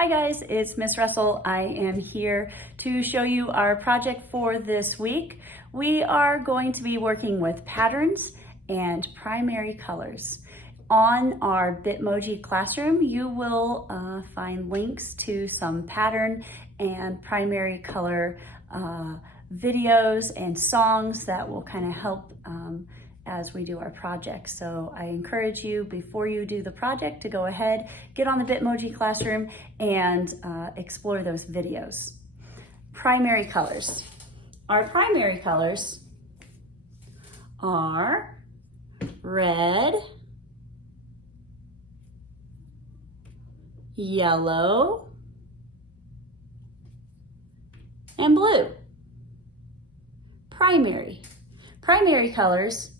Hi guys, it's Miss Russell. I am here to show you our project for this week. We are going to be working with patterns and primary colors. On our Bitmoji classroom, you will find links to some pattern and primary color videos and songs that will kind of help as we do our project. So I encourage you, before you do the project, to go ahead, get on the Bitmoji classroom and explore those videos. Primary colors. Our primary colors are red, yellow, and blue. Primary colors,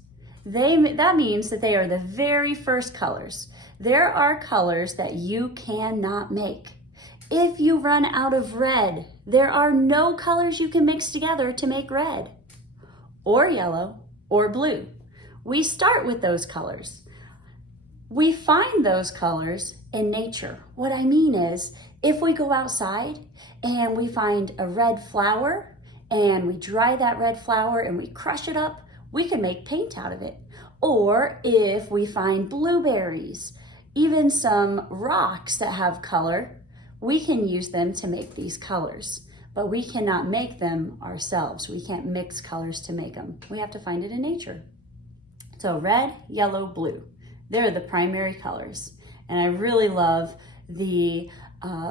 that means that they are the very first colors. There are colors that you cannot make. If you run out of red, there are no colors you can mix together to make red, or yellow, or blue. We start with those colors. We find those colors in nature. What I mean is, if we go outside and we find a red flower and we dry that red flower and we crush it up, we can make paint out of it. Or if we find blueberries, even some rocks that have color, we can use them to make these colors. But we cannot make them ourselves. We can't mix colors to make them. We have to find it in nature. So red, yellow, blue. They're the primary colors. And I really love the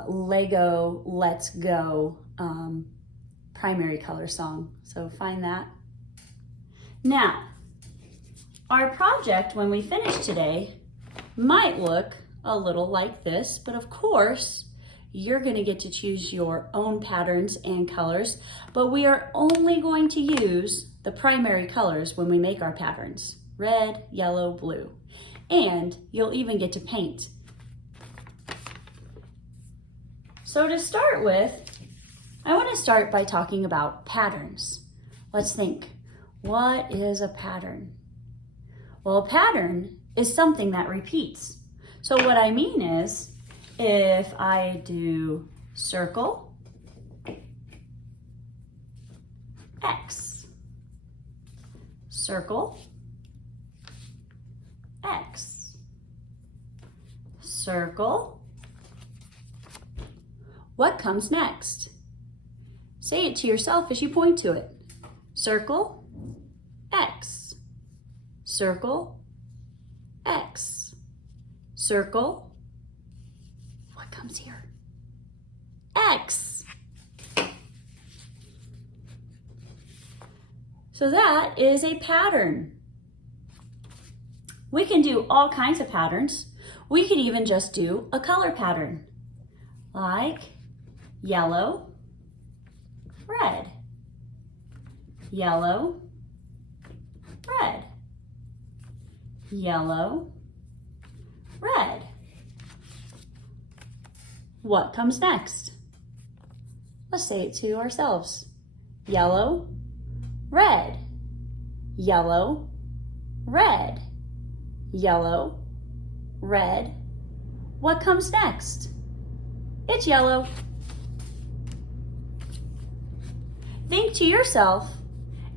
Lego Let's Go primary color song. So find that. Now, our project, when we finish today, might look a little like this, but of course, you're gonna get to choose your own patterns and colors, but we are only going to use the primary colors when we make our patterns: red, yellow, blue. And you'll even get to paint. So to start with, I want to start by talking about patterns. Let's think, what is a pattern? Well, a pattern is something that repeats. So what I mean is, if I do circle, X, circle, X, circle, what comes next? Say it to yourself as you point to it. Circle, X, circle, X, circle, what comes here? X. So that is a pattern. We can do all kinds of patterns. We could even just do a color pattern, like yellow, red, yellow, red, yellow, red. What comes next? Let's say it to ourselves. Yellow, red, yellow, red, yellow, red. What comes next? It's yellow. Think to yourself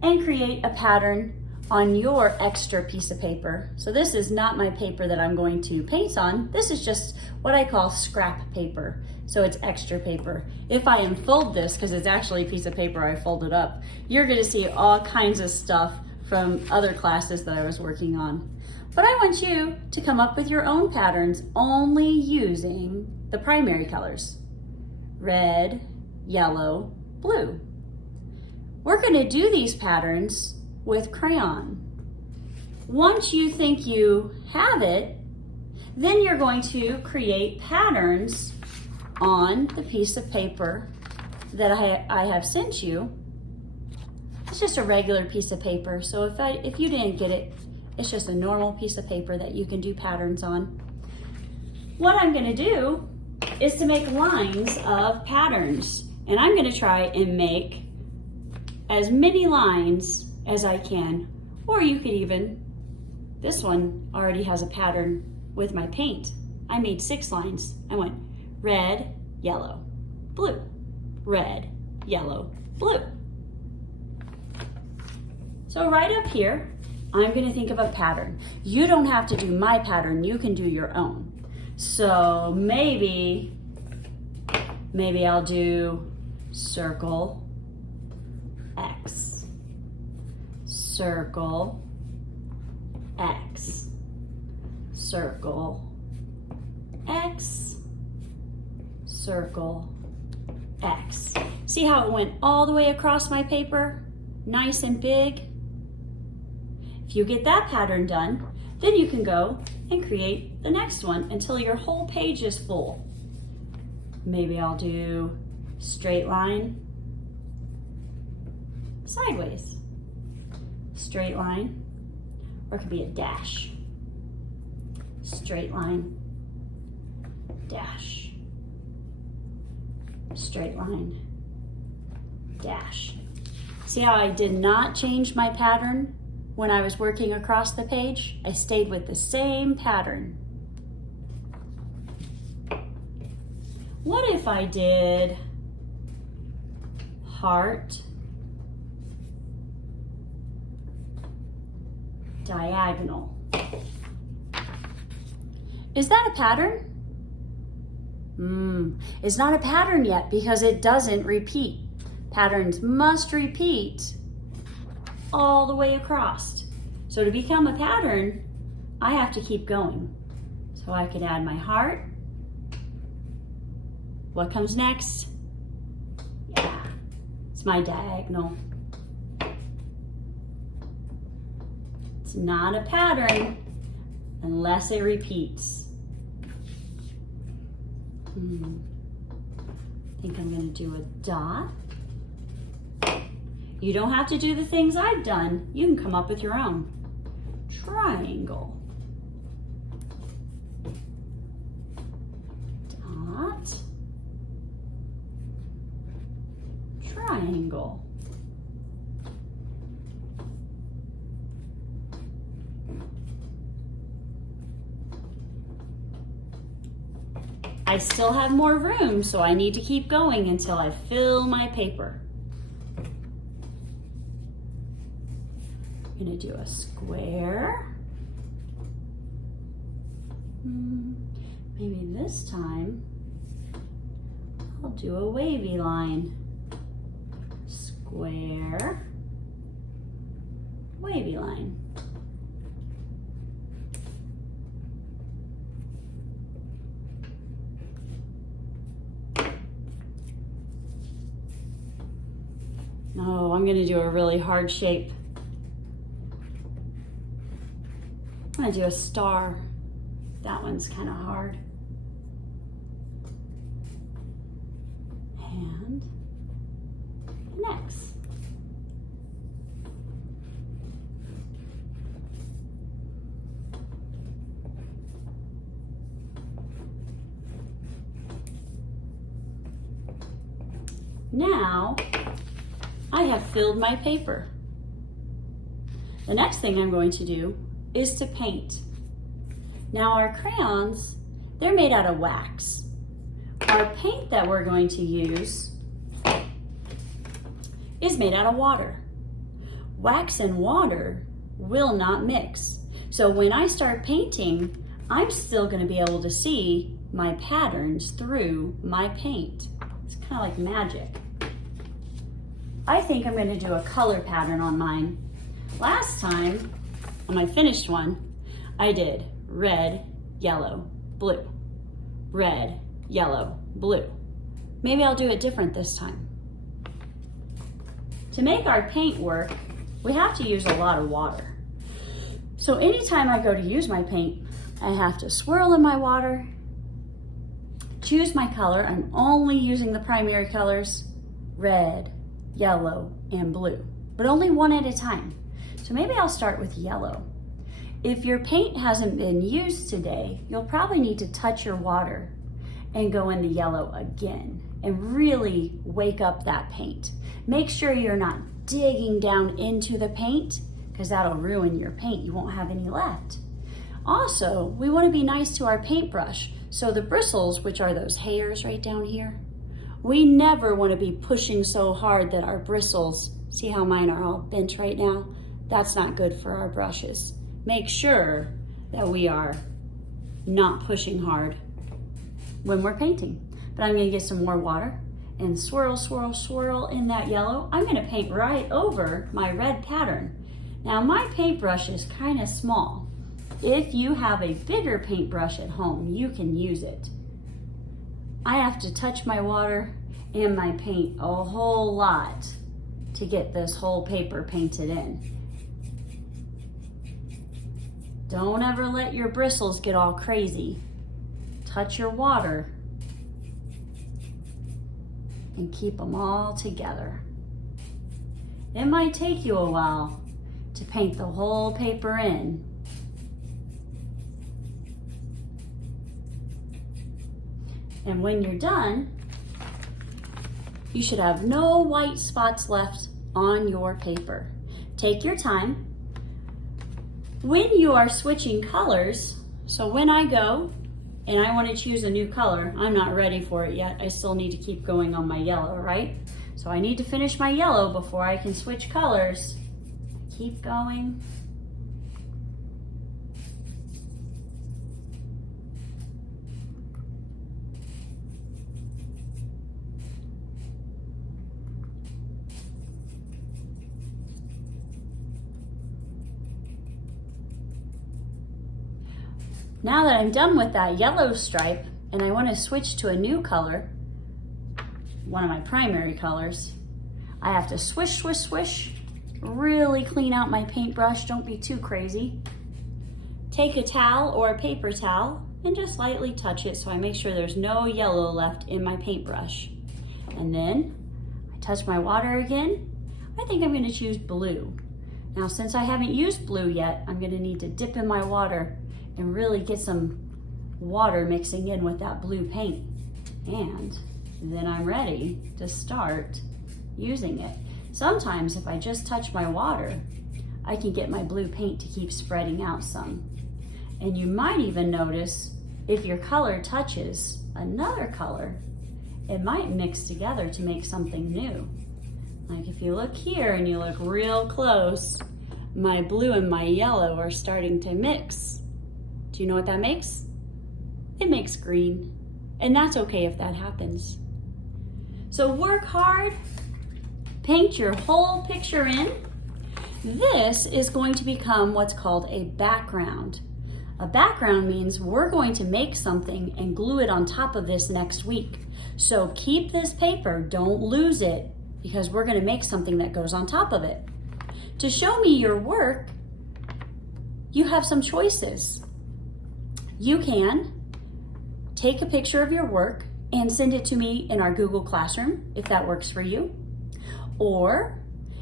and create a pattern on your extra piece of paper. So this is not my paper that I'm going to paint on. This is just what I call scrap paper. So it's extra paper. If I unfold this, because it's actually a piece of paper I folded up, you're gonna see all kinds of stuff from other classes that I was working on. But I want you to come up with your own patterns only using the primary colors: red, yellow, blue. We're gonna do these patterns with crayon. Once you think you have it, then you're going to create patterns on the piece of paper that I have sent you. It's just a regular piece of paper, so if you didn't get it, it's just a normal piece of paper that you can do patterns on. What I'm gonna do is to make lines of patterns, and I'm gonna try and make as many lines as I can, or you could even, this one already has a pattern with my paint. I made 6 lines. I went red, yellow, blue, red, yellow, blue. So right up here, I'm gonna think of a pattern. You don't have to do my pattern, you can do your own. So maybe I'll do circle, X, circle, X, circle, X, circle, X. See how it went all the way across my paper? Nice and big. If you get that pattern done, then you can go and create the next one until your whole page is full. Maybe I'll do straight line, sideways, straight line, or it could be a dash. Straight line, dash, straight line, dash. See how I did not change my pattern when I was working across the page? I stayed with the same pattern. What if I did heart, diagonal? Is that a pattern? It's not a pattern yet because it doesn't repeat. Patterns must repeat all the way across. So to become a pattern, I have to keep going. So I could add my heart. What comes next? Yeah, it's my diagonal. It's not a pattern unless it repeats. I think I'm gonna do a dot. You don't have to do the things I've done. You can come up with your own. Triangle. Dot. Triangle. I still have more room, so I need to keep going until I fill my paper. I'm gonna do a square. Maybe this time I'll do a wavy line. Square, wavy line. Oh, I'm gonna do a really hard shape. I'm gonna do a star. That one's kind of hard. And an X. Now, I have filled my paper. The next thing I'm going to do is to paint. Now our crayons, they're made out of wax. Our paint that we're going to use is made out of water. Wax and water will not mix. So when I start painting, I'm still going to be able to see my patterns through my paint. It's kind of like magic. I think I'm going to do a color pattern on mine. Last time, on my finished one, I did red, yellow, blue. Red, yellow, blue. Maybe I'll do it different this time. To make our paint work, we have to use a lot of water. So anytime I go to use my paint, I have to swirl in my water, choose my color. I'm only using the primary colors, red, yellow, and blue, but only one at a time. So maybe I'll start with yellow. If your paint hasn't been used today, you'll probably need to touch your water and go in the yellow again and really wake up that paint. Make sure you're not digging down into the paint because that'll ruin your paint. You won't have any left. Also, we want to be nice to our paintbrush. So the bristles, which are those hairs right down here, we never want to be pushing so hard that our bristles, see how mine are all bent right now? That's not good for our brushes. Make sure that we are not pushing hard when we're painting. But I'm gonna get some more water and swirl, swirl, swirl in that yellow. I'm gonna paint right over my red pattern. Now my paintbrush is kind of small. If you have a bigger paintbrush at home, you can use it. I have to touch my water and my paint a whole lot to get this whole paper painted in. Don't ever let your bristles get all crazy. Touch your water and keep them all together. It might take you a while to paint the whole paper in. And when you're done, you should have no white spots left on your paper. Take your time. When you are switching colors, so when I go and I want to choose a new color, I'm not ready for it yet. I still need to keep going on my yellow, right? So I need to finish my yellow before I can switch colors. Keep going. Now that I'm done with that yellow stripe and I want to switch to a new color, one of my primary colors, I have to swish, swish, swish, really clean out my paintbrush. Don't be too crazy. Take a towel or a paper towel and just lightly touch it so I make sure there's no yellow left in my paintbrush. And then I touch my water again. I think I'm going to choose blue. Now, since I haven't used blue yet, I'm going to need to dip in my water and really get some water mixing in with that blue paint. And then I'm ready to start using it. Sometimes if I just touch my water, I can get my blue paint to keep spreading out some. And you might even notice if your color touches another color, it might mix together to make something new. Like if you look here and you look real close, my blue and my yellow are starting to mix. Do you know what that makes? It makes green. And that's okay if that happens. So work hard, paint your whole picture in. This is going to become what's called a background. A background means we're going to make something and glue it on top of this next week. So keep this paper, don't lose it, because we're going to make something that goes on top of it. To show me your work, you have some choices. You can take a picture of your work and send it to me in our Google Classroom, if that works for you. Or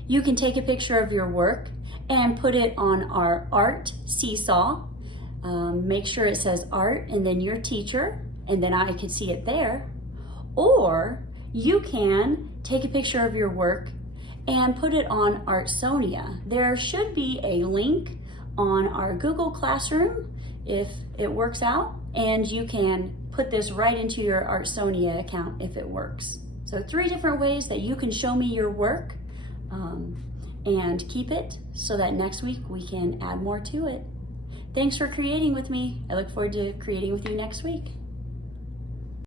you can take a picture of your work and put it on our art seesaw. Make sure it says art and then your teacher, and then I can see it there. Or you can take a picture of your work and put it on Artsonia. There should be a link on our Google Classroom if it works out, and you can put this right into your Artsonia account if it works. So 3 different ways that you can show me your work and keep it so that next week we can add more to it. Thanks for creating with me. I look forward to creating with you next week.